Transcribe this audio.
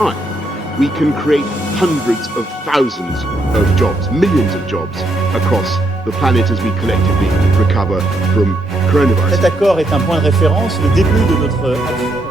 time, we can create hundreds of thousands of jobs, millions of jobs across the planet as we collectively recover from coronavirus. Cet accord est un point de référence, le début de notre action.